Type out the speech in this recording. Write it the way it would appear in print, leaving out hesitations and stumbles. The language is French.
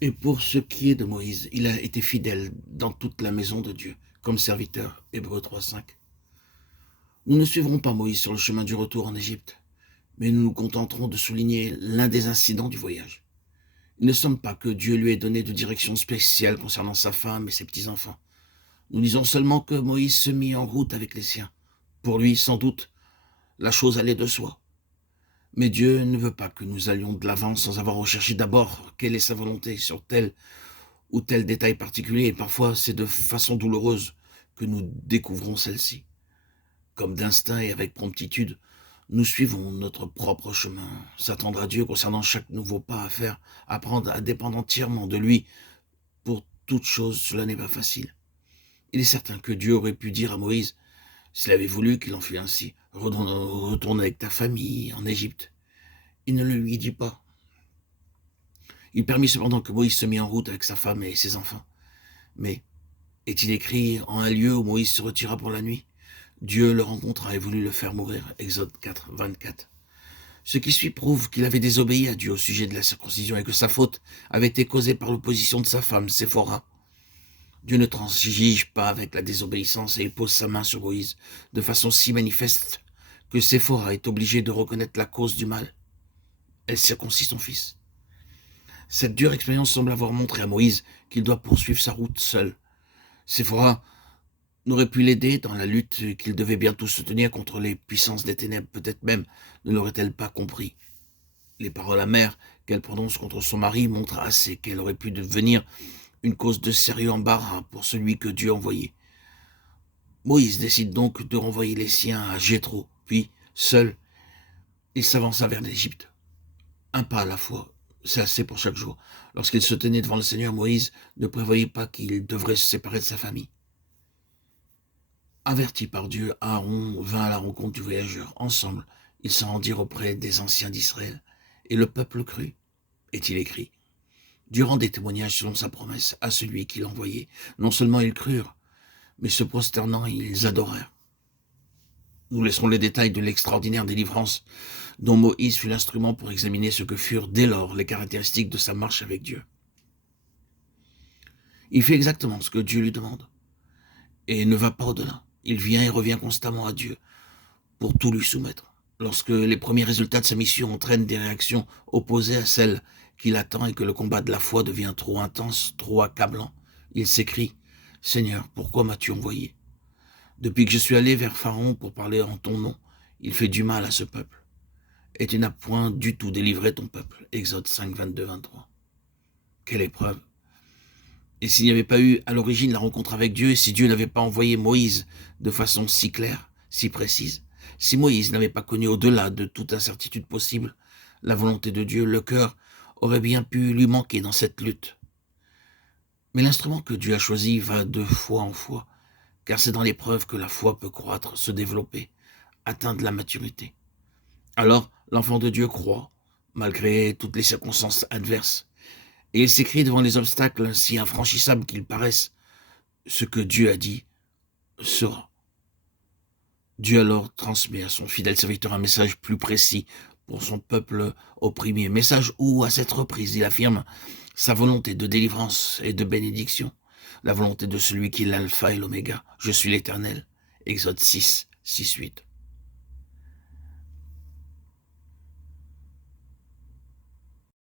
Et pour ce qui est de Moïse, il a été fidèle dans toute la maison de Dieu, comme serviteur, Hébreux 3:5. Nous ne suivrons pas Moïse sur le chemin du retour en Égypte, mais nous nous contenterons de souligner l'un des incidents du voyage. Il ne semble pas que Dieu lui ait donné de direction spéciale concernant sa femme et ses petits-enfants. Nous disons seulement que Moïse se mit en route avec les siens. Pour lui, sans doute, la chose allait de soi. Mais Dieu ne veut pas que nous allions de l'avant sans avoir recherché d'abord quelle est sa volonté sur tel ou tel détail particulier, et parfois c'est de façon douloureuse que nous découvrons celle-ci. Comme d'instinct et avec promptitude, nous suivons notre propre chemin. S'attendre à Dieu concernant chaque nouveau pas à faire, apprendre à dépendre entièrement de lui pour toute chose, cela n'est pas facile. Il est certain que Dieu aurait pu dire à Moïse, s'il avait voulu qu'il en fût ainsi, retourne avec ta famille en Égypte. Il ne le lui dit pas. Il permit cependant que Moïse se mit en route avec sa femme et ses enfants. Mais est-il écrit en un lieu où Moïse se retira pour la nuit? Dieu le rencontra et voulut le faire mourir. Exode 4, 24. Ce qui suit prouve qu'il avait désobéi à Dieu au sujet de la circoncision et que sa faute avait été causée par l'opposition de sa femme, Séphora. Dieu ne transige pas avec la désobéissance et il pose sa main sur Moïse de façon si manifeste que Séphora est obligée de reconnaître la cause du mal. Elle circoncit son fils. Cette dure expérience semble avoir montré à Moïse qu'il doit poursuivre sa route seul. Séphora n'aurait pu l'aider dans la lutte qu'il devait bientôt soutenir contre les puissances des ténèbres. Peut-être même ne l'aurait-elle pas compris. Les paroles amères qu'elle prononce contre son mari montrent assez qu'elle aurait pu devenir une cause de sérieux embarras pour celui que Dieu envoyait. Moïse décide donc de renvoyer les siens à Jéthro, puis, seul, il s'avança vers l'Égypte. Un pas à la fois, c'est assez pour chaque jour. Lorsqu'il se tenait devant le Seigneur, Moïse ne prévoyait pas qu'il devrait se séparer de sa famille. Averti par Dieu, Aaron vint à la rencontre du voyageur. Ensemble, ils s'en rendirent auprès des anciens d'Israël. Et le peuple crut, est-il écrit. Dieu rend des témoignages selon sa promesse à celui qui l'envoyait. Non seulement ils crurent, mais se prosternant, ils adorèrent. Nous laisserons les détails de l'extraordinaire délivrance dont Moïse fut l'instrument pour examiner ce que furent dès lors les caractéristiques de sa marche avec Dieu. Il fait exactement ce que Dieu lui demande et ne va pas au-delà. Il vient et revient constamment à Dieu pour tout lui soumettre. Lorsque les premiers résultats de sa mission entraînent des réactions opposées à celles qu'il attend et que le combat de la foi devient trop intense, trop accablant, il s'écrie « Seigneur, pourquoi m'as-tu envoyé ? Depuis que je suis allé vers Pharaon pour parler en ton nom, il fait du mal à ce peuple. Et tu n'as point du tout délivré ton peuple. » Exode 5, 22, 23. Quelle épreuve! Et s'il n'y avait pas eu à l'origine la rencontre avec Dieu, et si Dieu n'avait pas envoyé Moïse de façon si claire, si précise, si Moïse n'avait pas connu au-delà de toute incertitude possible la volonté de Dieu, le cœur aurait bien pu lui manquer dans cette lutte. Mais l'instrument que Dieu a choisi va de foi en foi, car c'est dans l'épreuve que la foi peut croître, se développer, atteindre la maturité. Alors, l'enfant de Dieu croit, malgré toutes les circonstances adverses, et il s'écrie devant les obstacles si infranchissables qu'ils paraissent, ce que Dieu a dit sera. Dieu alors transmet à son fidèle serviteur un message plus précis pour son peuple opprimé, message où, à cette reprise, il affirme sa volonté de délivrance et de bénédiction, la volonté de celui qui est l'alpha et l'oméga. Je suis l'Éternel. Exode 6, 6, 8.